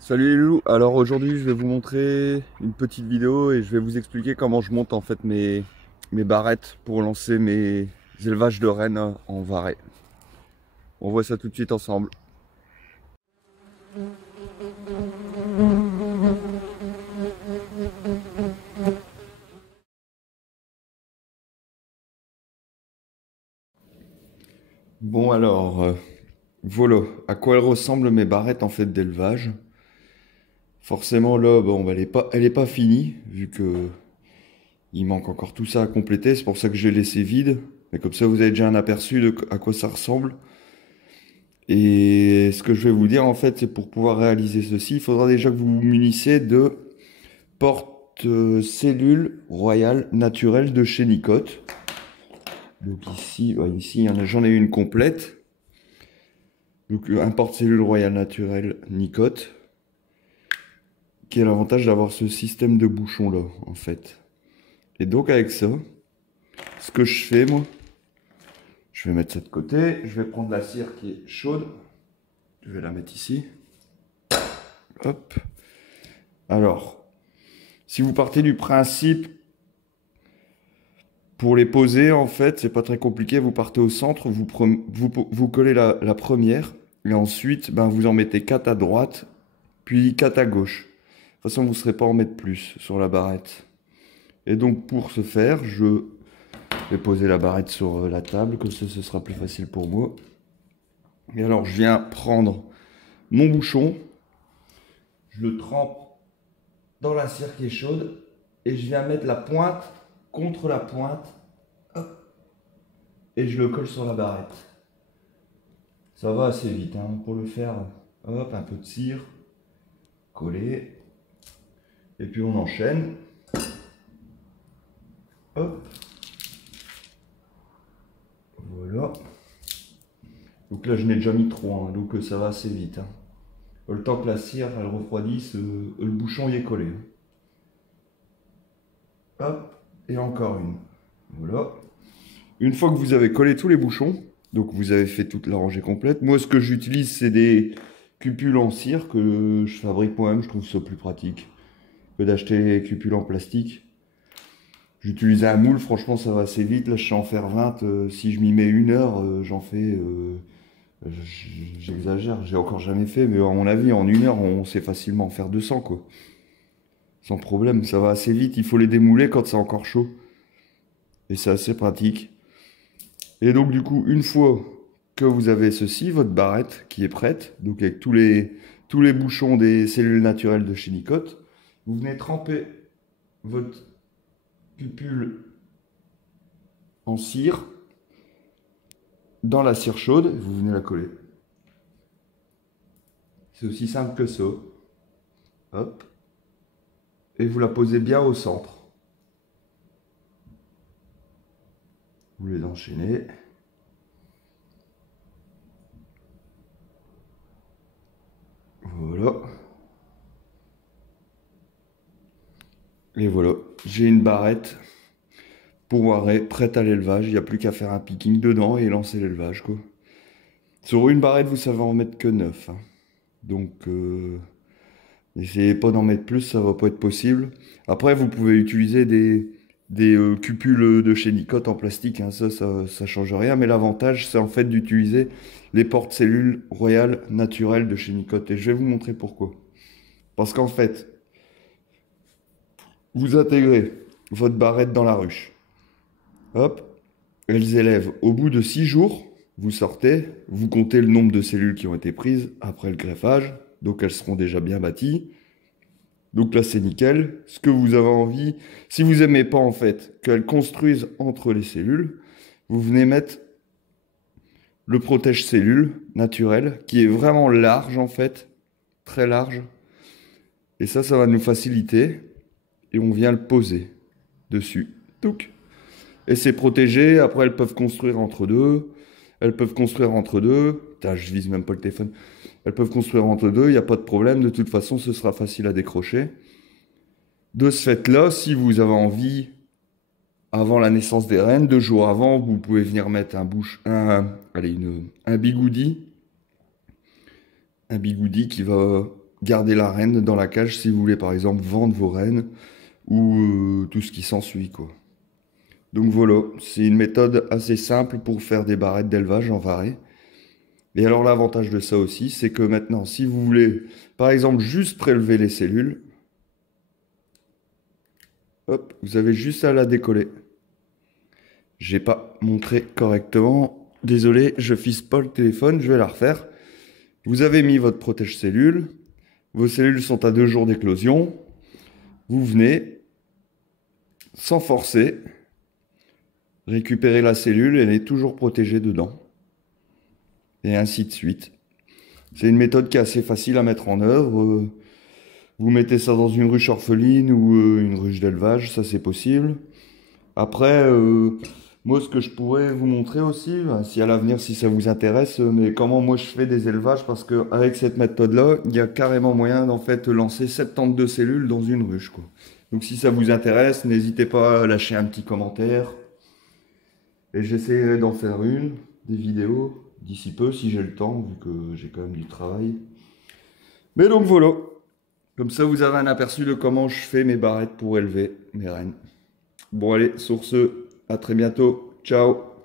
Salut les loulous, alors aujourd'hui je vais vous montrer une petite vidéo et je vais vous expliquer comment je monte en fait mes barrettes pour lancer mes élevages de rennes en Varay. On voit ça tout de suite ensemble. Bon alors, voilà à quoi elles ressemblent mes barrettes en fait d'élevage. Forcément là, bon, bah, elle est pas finie vu que il manque encore tout ça à compléter, c'est pour ça que j'ai laissé vide. Mais comme ça vous avez déjà un aperçu de à quoi ça ressemble. Et ce que je vais vous dire en fait, c'est pour pouvoir réaliser ceci, il faudra déjà que vous vous munissiez de porte-cellule royale naturelle de chez Nicotte. Donc ici, ouais, ici j'en ai une complète. Donc un porte-cellule royale naturelle Nicotte, qui a l'avantage d'avoir ce système de bouchon là en fait. Et donc avec ça, ce que je fais moi, je vais mettre ça de côté, je vais prendre la cire qui est chaude, je vais la mettre ici. Hop. Alors, si vous partez du principe pour les poser, en fait, c'est pas très compliqué. Vous partez au centre, vous collez la première, et ensuite, ben, vous en mettez 4 à droite, puis 4 à gauche. De toute façon, vous ne serez pas en mettre plus sur la barrette. Et donc, pour ce faire, je vais poser la barrette sur la table, comme ça, ce sera plus facile pour moi. Et alors, je viens prendre mon bouchon, je le trempe dans la cire qui est chaude, et je viens mettre la pointe contre la pointe, hop, et je le colle sur la barrette. Ça va assez vite hein, pour le faire. Hop, un peu de cire, coller, et puis on enchaîne. Hop, voilà. Donc là, je n'ai déjà mis 3, hein, donc ça va assez vite. Hein. Le temps que la cire elle refroidisse, le bouchon y est collé. Hop, et encore une. Voilà. Une fois que vous avez collé tous les bouchons, donc vous avez fait toute la rangée complète. Moi, ce que j'utilise, c'est des cupules en cire que je fabrique moi-même. Je trouve ça plus pratique que d'acheter des cupules en plastique. J'utilisais un moule, franchement, ça va assez vite. Là, je sais en faire 20. Si je m'y mets 1 heure, j'en fais. J'exagère, j'ai encore jamais fait, mais à mon avis, en 1 heure, on sait facilement en faire 200, quoi. Sans problème, ça va assez vite. Il faut les démouler quand c'est encore chaud. Et c'est assez pratique. Et donc, du coup, une fois que vous avez ceci, votre barrette qui est prête, donc avec tous les bouchons des cellules naturelles de chez Nicotte, vous venez tremper votre cupule en cire dans la cire chaude, et vous venez la coller. C'est aussi simple que ça. Hop. Et vous la posez bien au centre. Vous les enchaînez. Voilà. Et voilà. J'ai une barrette prête à l'élevage. Il n'y a plus qu'à faire un picking dedans et lancer l'élevage, quoi. Sur une barrette, vous savez en mettre que 9. Hein. Donc, n'essayez pas d'en mettre plus, ça va pas être possible. Après, vous pouvez utiliser des cupules de chez Nicotte en plastique, hein, ça change rien. Mais l'avantage, c'est en fait d'utiliser les porte-cellules royales naturelles de chez Nicotte. Et je vais vous montrer pourquoi. Parce qu'en fait, vous intégrez votre barrette dans la ruche. Hop, elles élèvent. Au bout de 6 jours, vous sortez, vous comptez le nombre de cellules qui ont été prises après le greffage. Donc elles seront déjà bien bâties. Donc là, c'est nickel. Ce que vous avez envie, si vous aimez pas en fait qu'elles construisent entre les cellules, vous venez mettre le protège-cellules naturel qui est vraiment large en fait, très large. Et ça va nous faciliter. Et on vient le poser dessus. Touc. Et c'est protégé. Après, elles peuvent construire entre deux. Elles peuvent construire entre deux. Putain, je vise même pas le téléphone. Elles peuvent construire entre deux. Il n'y a pas de problème. De toute façon, ce sera facile à décrocher. De ce fait-là, si vous avez envie, avant la naissance des rennes, 2 jours avant, vous pouvez venir mettre un bigoudi. Un bigoudi qui va garder la reine dans la cage si vous voulez par exemple vendre vos rennes ou tout ce qui s'ensuit, quoi. Donc voilà, c'est une méthode assez simple pour faire des barrettes d'élevage en varech. Et alors l'avantage de ça aussi, c'est que maintenant, si vous voulez, par exemple, juste prélever les cellules, hop, vous avez juste à la décoller. J'ai pas montré correctement. Désolé, je fixe pas le téléphone, je vais la refaire. Vous avez mis votre protège-cellule. Vos cellules sont à 2 jours d'éclosion. Vous venez, sans forcer, récupérer la cellule, elle est toujours protégée dedans. Et ainsi de suite. C'est une méthode qui est assez facile à mettre en œuvre. Vous mettez ça dans une ruche orpheline ou une ruche d'élevage, ça c'est possible. Après, moi ce que je pourrais vous montrer aussi, si à l'avenir si ça vous intéresse, mais comment moi je fais des élevages, parce qu'avec cette méthode-là, il y a carrément moyen d'en fait lancer 72 cellules dans une ruche, quoi. Donc si ça vous intéresse, n'hésitez pas à lâcher un petit commentaire. Et j'essaierai d'en faire des vidéos, d'ici peu si j'ai le temps, vu que j'ai quand même du travail. Mais donc voilà. Comme ça, vous avez un aperçu de comment je fais mes barrettes pour élever mes rennes. Bon, allez, sur ce, à très bientôt. Ciao!